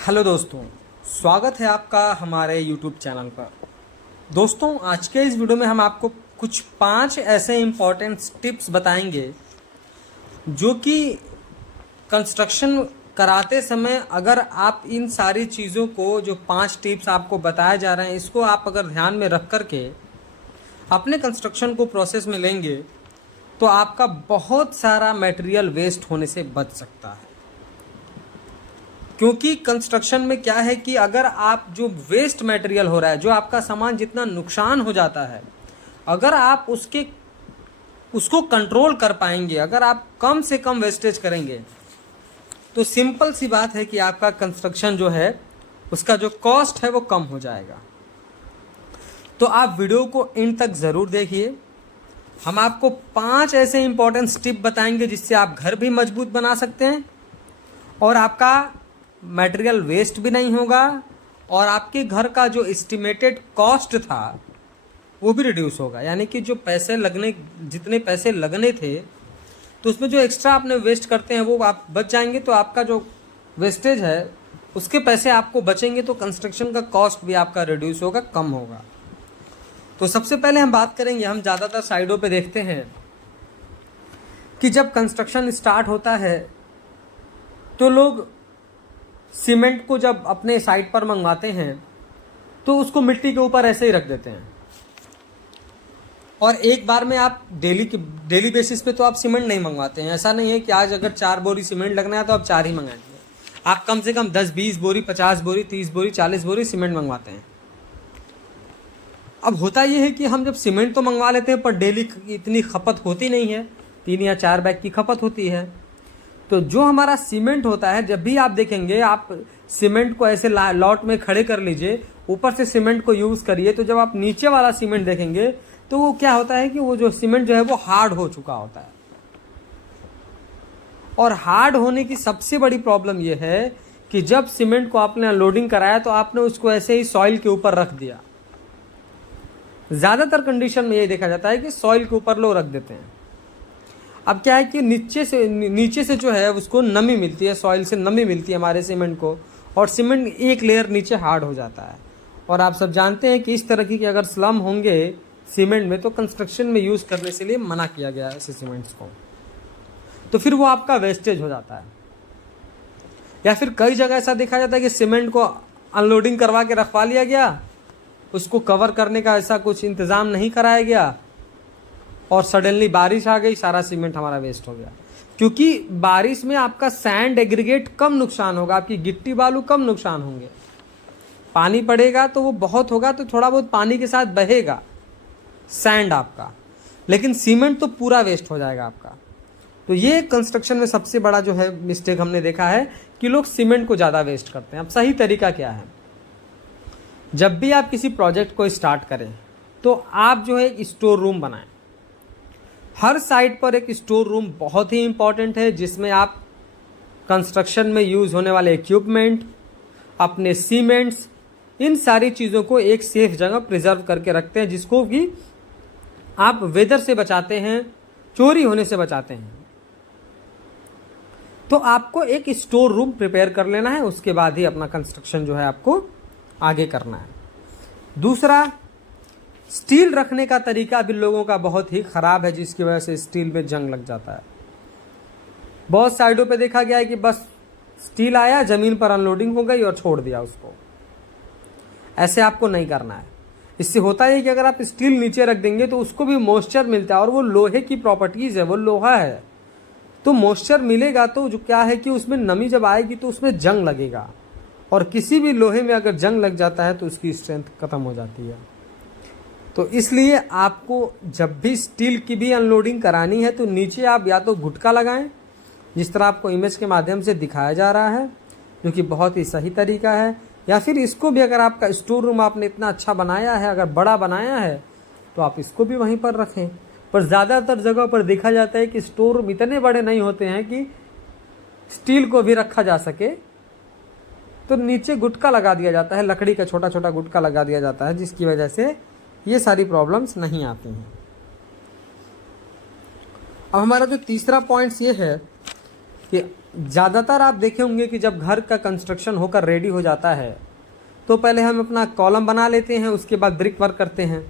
Hello दोस्तों, स्वागत है आपका हमारे YouTube चैनल पर। दोस्तों, आज के इस वीडियो में हम आपको कुछ 5 ऐसे इम्पोर्टेंट टिप्स बताएंगे जो कि कंस्ट्रक्शन कराते समय अगर आप इन सारी चीज़ों को, जो 5 टिप्स आपको बताए जा रहे हैं, इसको आप अगर ध्यान में रख करके अपने कंस्ट्रक्शन को प्रोसेस में लेंगे तो आपका बहुत सारा मटेरियल वेस्ट होने से बच सकता है। क्योंकि कंस्ट्रक्शन में क्या है कि अगर आप जो वेस्ट मटेरियल हो रहा है, जो आपका सामान जितना नुकसान हो जाता है, अगर आप उसको कंट्रोल कर पाएंगे, अगर आप कम से कम वेस्टेज करेंगे, तो सिंपल सी बात है कि आपका कंस्ट्रक्शन जो है उसका जो कॉस्ट है वो कम हो जाएगा। तो आप वीडियो को एंड तक ज़रूर देखिए। हम आपको 5 ऐसे इंपॉर्टेंट टिप बताएंगे जिससे आप घर भी मजबूत बना सकते हैं और आपका मटेरियल वेस्ट भी नहीं होगा और आपके घर का जो एस्टिमेटेड कॉस्ट था वो भी रिड्यूस होगा। यानी कि जो जितने पैसे लगने थे तो उसमें जो एक्स्ट्रा आपने वेस्ट करते हैं वो आप बच जाएंगे। तो आपका जो वेस्टेज है उसके पैसे आपको बचेंगे, तो कंस्ट्रक्शन का कॉस्ट भी आपका रिड्यूस होगा, कम होगा। तो सबसे पहले हम बात करेंगे, हम ज़्यादातर साइडों पे देखते हैं कि जब कंस्ट्रक्शन स्टार्ट होता है तो लोग सीमेंट को जब अपने साइट पर मंगवाते हैं तो उसको मिट्टी के ऊपर ऐसे ही रख देते हैं और एक बार में आप डेली बेसिस पे तो आप सीमेंट नहीं मंगवाते हैं। ऐसा नहीं है कि आज अगर 4 बोरी सीमेंट लगना है तो आप 4 ही मंगाएंगे। आप कम से कम 10-20 बोरी, 50 बोरी, 30 बोरी, 40 बोरी सीमेंट मंगवाते हैं। अब होता यह है कि हम जब सीमेंट तो मंगवा लेते हैं पर डेली इतनी खपत होती नहीं है, 3 या 4 बैग की खपत होती है। तो जो हमारा सीमेंट होता है, जब भी आप देखेंगे, आप सीमेंट को ऐसे लॉट में खड़े कर लीजिए, ऊपर से सीमेंट को यूज़ करिए, तो जब आप नीचे वाला सीमेंट देखेंगे तो वो क्या होता है कि वो जो सीमेंट जो है वो हार्ड हो चुका होता है। और हार्ड होने की सबसे बड़ी प्रॉब्लम ये है कि जब सीमेंट को आपने अनलोडिंग कराया तो आपने उसको ऐसे ही सॉइल के ऊपर रख दिया। ज़्यादातर कंडीशन में ये देखा जाता है कि सॉइल के ऊपर लोग रख देते हैं। अब क्या है कि नीचे से जो है उसको नमी मिलती है, सॉइल से नमी मिलती है हमारे सीमेंट को, और सीमेंट एक लेयर नीचे हार्ड हो जाता है। और आप सब जानते हैं कि इस तरह की अगर स्लम होंगे सीमेंट में तो कंस्ट्रक्शन में यूज़ करने से लिए मना किया गया है ऐसे सीमेंट्स को। तो फिर वो आपका वेस्टेज हो जाता है। या फिर कई जगह ऐसा देखा जाता है कि सीमेंट को अनलोडिंग करवा के रखवा लिया गया, उसको कवर करने का ऐसा कुछ इंतज़ाम नहीं कराया गया और सडनली बारिश आ गई, सारा सीमेंट हमारा वेस्ट हो गया। क्योंकि बारिश में आपका सैंड एग्रीगेट कम नुकसान होगा, आपकी गिट्टी बालू कम नुकसान होंगे। पानी पड़ेगा तो वो बहुत होगा, तो थोड़ा बहुत पानी के साथ बहेगा सैंड आपका, लेकिन सीमेंट तो पूरा वेस्ट हो जाएगा आपका। तो ये कंस्ट्रक्शन में सबसे बड़ा जो है मिस्टेक हमने देखा है कि लोग सीमेंट को ज़्यादा वेस्ट करते हैं। अब सही तरीका क्या है? जब भी आप किसी प्रोजेक्ट को स्टार्ट करें तो आप जो है एक स्टोर रूम बनाएं। हर साइट पर एक स्टोर रूम बहुत ही इम्पॉर्टेंट है, जिसमें आप कंस्ट्रक्शन में यूज़ होने वाले इक्विपमेंट, अपने सीमेंट्स, इन सारी चीज़ों को एक सेफ जगह प्रिजर्व करके रखते हैं, जिसको कि आप वेदर से बचाते हैं, चोरी होने से बचाते हैं। तो आपको एक स्टोर रूम प्रिपेयर कर लेना है, उसके बाद ही अपना कंस्ट्रक्शन जो है आपको आगे करना है। दूसरा, स्टील रखने का तरीका भी लोगों का बहुत ही ख़राब है, जिसकी वजह से स्टील में जंग लग जाता है। बहुत साइडों पे देखा गया है कि बस स्टील आया, ज़मीन पर अनलोडिंग हो गई और छोड़ दिया उसको। ऐसे आपको नहीं करना है। इससे होता है कि अगर आप स्टील नीचे रख देंगे तो उसको भी मॉइस्चर मिलता है, और वो लोहे की प्रॉपर्टीज़ है, वो लोहा है, तो मॉइस्चर मिलेगा तो जो क्या है कि उसमें नमी जब आएगी तो उसमें जंग लगेगा, और किसी भी लोहे में अगर जंग लग जाता है तो उसकी स्ट्रेंथ ख़त्म हो जाती है। तो इसलिए आपको जब भी स्टील की भी अनलोडिंग करानी है तो नीचे आप या तो गुटका लगाएं, जिस तरह आपको इमेज के माध्यम से दिखाया जा रहा है, जो कि बहुत ही सही तरीका है। या फिर इसको भी, अगर आपका स्टोर रूम आपने इतना अच्छा बनाया है, अगर बड़ा बनाया है, तो आप इसको भी वहीं पर रखें। पर ज़्यादातर जगह पर देखा जाता है कि स्टोर रूम इतने बड़े नहीं होते हैं कि स्टील को भी रखा जा सके, तो नीचे गुटका लगा दिया जाता है, लकड़ी का छोटा छोटा गुटका लगा दिया जाता है, जिसकी वजह से ये सारी प्रॉब्लम्स नहीं आती हैं। अब हमारा जो तीसरा पॉइंट्स ये है कि ज़्यादातर आप देखे होंगे कि जब घर का कंस्ट्रक्शन होकर रेडी हो जाता है तो पहले हम अपना कॉलम बना लेते हैं, उसके बाद ब्रिक वर्क करते हैं।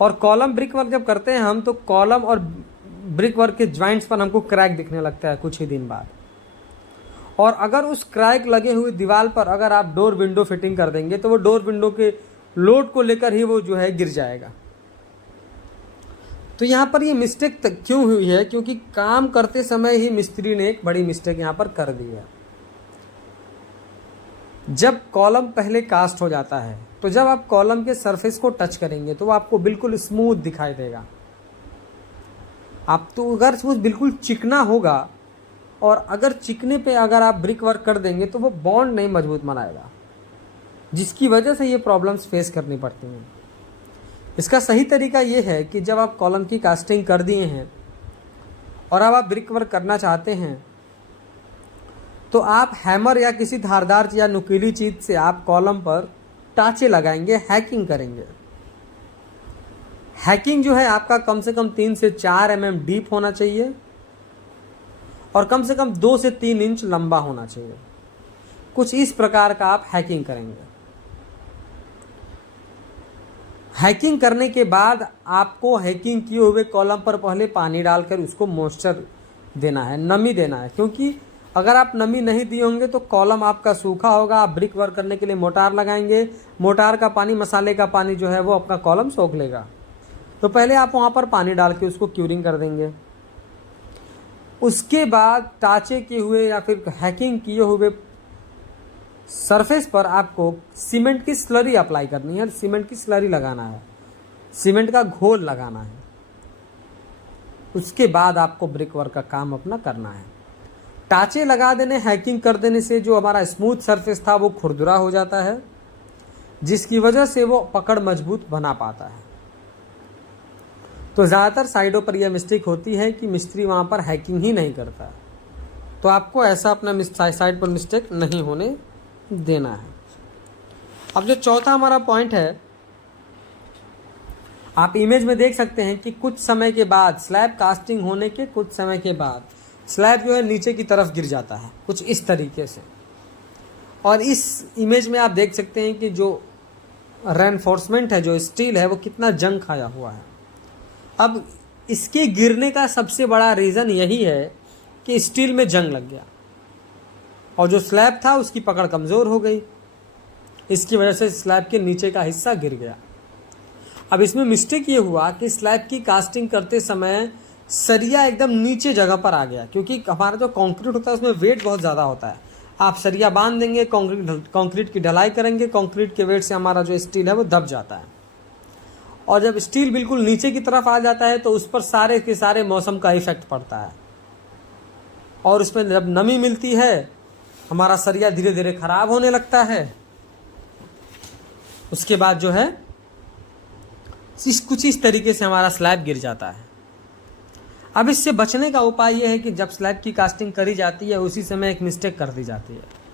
और कॉलम ब्रिक वर्क जब करते हैं हम, तो कॉलम और ब्रिक वर्क के ज्वाइंट्स पर हमको क्रैक दिखने लगता है कुछ ही दिन बाद। और अगर उस क्रैक लगे हुए दीवार पर अगर आप डोर विंडो फिटिंग कर देंगे तो वो डोर विंडो के लोड को लेकर ही वो जो है गिर जाएगा। तो यहाँ पर ये मिस्टेक क्यों हुई है? क्योंकि काम करते समय ही मिस्त्री ने एक बड़ी मिस्टेक यहाँ पर कर दी है। जब कॉलम पहले कास्ट हो जाता है तो जब आप कॉलम के सरफेस को टच करेंगे तो वो आपको बिल्कुल स्मूथ दिखाई देगा। आप तो अगर वो बिल्कुल चिकना होगा और अगर चिकने पे अगर आप ब्रिक वर्क कर देंगे तो वो बॉन्ड नहीं मजबूत बनाएगा, जिसकी वजह से ये प्रॉब्लम्स फेस करनी पड़ती हैं। इसका सही तरीका ये है कि जब आप कॉलम की कास्टिंग कर दिए हैं और अब आप ब्रिक वर्क करना चाहते हैं तो आप हैमर या किसी धारदार या नुकीली चीज़ से आप कॉलम पर टाँचे लगाएंगे, हैकिंग करेंगे। हैकिंग जो है आपका कम से कम 3 से 4 mm डीप होना चाहिए और कम से कम 2 से 3 इंच लंबा होना चाहिए। कुछ इस प्रकार का आप हैकिंग करेंगे। हैकिंग करने के बाद आपको हैकिंग किए हुए कॉलम पर पहले पानी डालकर उसको मॉइस्चर देना है, नमी देना है। क्योंकि अगर आप नमी नहीं दिए होंगे तो कॉलम आपका सूखा होगा। आप ब्रिक वर्क करने के लिए मोटार लगाएंगे, मोटार का पानी, मसाले का पानी जो है वो अपना कॉलम सोख लेगा। तो पहले आप वहाँ पर पानी डाल के उसको क्यूरिंग कर देंगे। उसके बाद टाँचे किए हुए या फिर हैकिंग किए हुए सरफेस पर आपको सीमेंट की स्लरी अप्लाई करनी है, सीमेंट की स्लरी लगाना है, सीमेंट का घोल लगाना है। उसके बाद आपको ब्रिक वर्क का काम अपना करना है। टाँचे लगा देने, हैकिंग कर देने से जो हमारा स्मूथ सरफेस था वो खुरदुरा हो जाता है, जिसकी वजह से वो पकड़ मजबूत बना पाता है। तो ज़्यादातर साइडों पर यह मिस्टेक होती है कि मिस्त्री वहाँ पर हैकिंग ही नहीं करता। तो आपको ऐसा अपना साइड पर मिस्टेक नहीं होने देना है। अब जो चौथा हमारा पॉइंट है, आप इमेज में देख सकते हैं कि कुछ समय के बाद, स्लैब कास्टिंग होने के कुछ समय के बाद स्लैब जो है नीचे की तरफ गिर जाता है कुछ इस तरीके से। और इस इमेज में आप देख सकते हैं कि जो रेनफोर्समेंट है, जो स्टील है, वो कितना जंग खाया हुआ है। अब इसके गिरने का सबसे बड़ा रीज़न यही है कि स्टील में जंग लग गया और जो स्लैब था उसकी पकड़ कमज़ोर हो गई। इसकी वजह से स्लैब के नीचे का हिस्सा गिर गया। अब इसमें मिस्टेक ये हुआ कि स्लैब की कास्टिंग करते समय सरिया एकदम नीचे जगह पर आ गया, क्योंकि हमारा जो कंक्रीट होता है उसमें वेट बहुत ज़्यादा होता है। आप सरिया बांध देंगे, कंक्रीट की ढलाई करेंगे, कंक्रीट के वेट से हमारा जो स्टील है वो दब जाता है। और जब स्टील बिल्कुल नीचे की तरफ आ जाता है तो उस पर सारे के सारे मौसम का इफेक्ट पड़ता है और उसमें जब नमी मिलती है हमारा सरिया धीरे धीरे खराब होने लगता है। उसके बाद जो है कुछ इस तरीके से हमारा स्लैब गिर जाता है। अब इससे बचने का उपाय यह है कि जब स्लैब की कास्टिंग करी जाती है उसी समय एक मिस्टेक कर दी जाती है।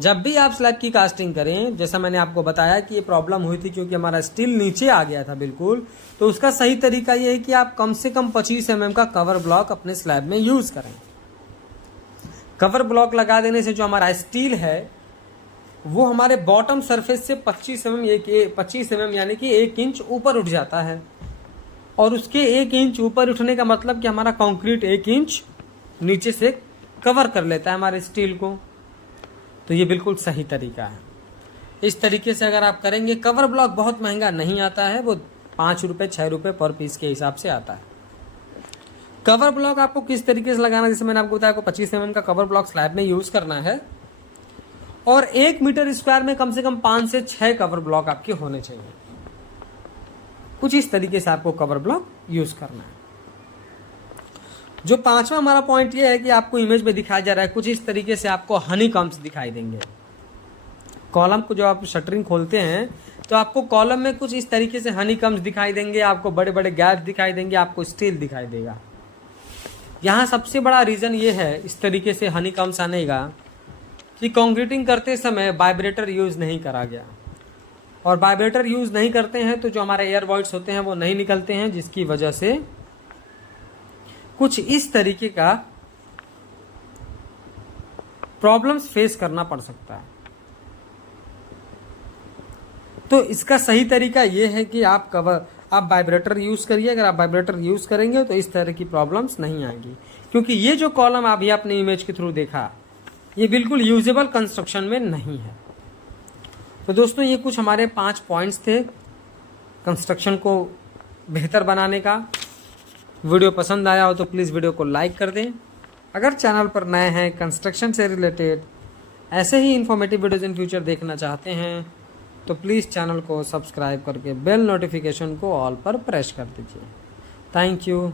जब भी आप स्लैब की कास्टिंग करें, जैसा मैंने आपको बताया कि ये प्रॉब्लम हुई थी क्योंकि हमारा स्टील नीचे आ गया था बिल्कुल, तो उसका सही तरीका ये है कि आप कम से कम 25 mm का कवर ब्लॉक अपने स्लैब में यूज़ करें। कवर ब्लॉक लगा देने से जो हमारा स्टील है वो हमारे बॉटम सरफेस से 25 mm यानी कि 1 इंच ऊपर उठ जाता है। और उसके 1 इंच ऊपर उठने का मतलब कि हमारा कंक्रीट 1 इंच नीचे से कवर कर लेता है हमारे स्टील को। तो ये बिल्कुल सही तरीका है। इस तरीके से अगर आप करेंगे, कवर ब्लॉक बहुत महंगा नहीं आता है, वो 5 रुपये 6 रुपये पर पीस के हिसाब से आता है। कवर ब्लॉक आपको किस तरीके से लगाना, जैसे मैंने आपको बताया, आपको 25 mm का कवर ब्लॉक स्लैब में यूज़ करना है और 1 मीटर स्क्वायर में कम से कम 5 से 6 कवर ब्लॉक आपके होने चाहिए। कुछ इस तरीके से आपको कवर ब्लॉक यूज़ करना है। जो 5वां हमारा पॉइंट ये है कि आपको इमेज में दिखाया जा रहा है कुछ इस तरीके से आपको हनी कम्स दिखाई देंगे। कॉलम को जो आप शटरिंग खोलते हैं तो आपको कॉलम में कुछ इस तरीके से हनी कम्स दिखाई देंगे, आपको बड़े बड़े गैप दिखाई देंगे, आपको स्टील दिखाई देगा। यहाँ सबसे बड़ा रीज़न ये है इस तरीके से हनी कम्स आने का कि कंक्रीटिंग करते समय वाइब्रेटर यूज़ नहीं करा गया। और वाइब्रेटर यूज़ नहीं करते हैं तो जो हमारे एयर वॉइड्स होते हैं वो नहीं निकलते हैं, जिसकी वजह से कुछ इस तरीके का प्रॉब्लम्स फेस करना पड़ सकता है। तो इसका सही तरीका ये है कि आप वाइब्रेटर यूज़ करिए। अगर आप वाइब्रेटर यूज़ करेंगे तो इस तरह की प्रॉब्लम्स नहीं आएंगी, क्योंकि ये जो कॉलम अभी आपने इमेज के थ्रू देखा, ये बिल्कुल यूजेबल कंस्ट्रक्शन में नहीं है। तो दोस्तों, ये कुछ हमारे 5 पॉइंट्स थे कंस्ट्रक्शन को बेहतर बनाने का। वीडियो पसंद आया हो तो प्लीज़ वीडियो को लाइक कर दें। अगर चैनल पर नए हैं, कंस्ट्रक्शन से रिलेटेड ऐसे ही इन्फॉर्मेटिव वीडियोज इन फ्यूचर देखना चाहते हैं तो प्लीज़ चैनल को सब्सक्राइब करके बेल नोटिफिकेशन को ऑल पर प्रेस कर दीजिए। Thank you.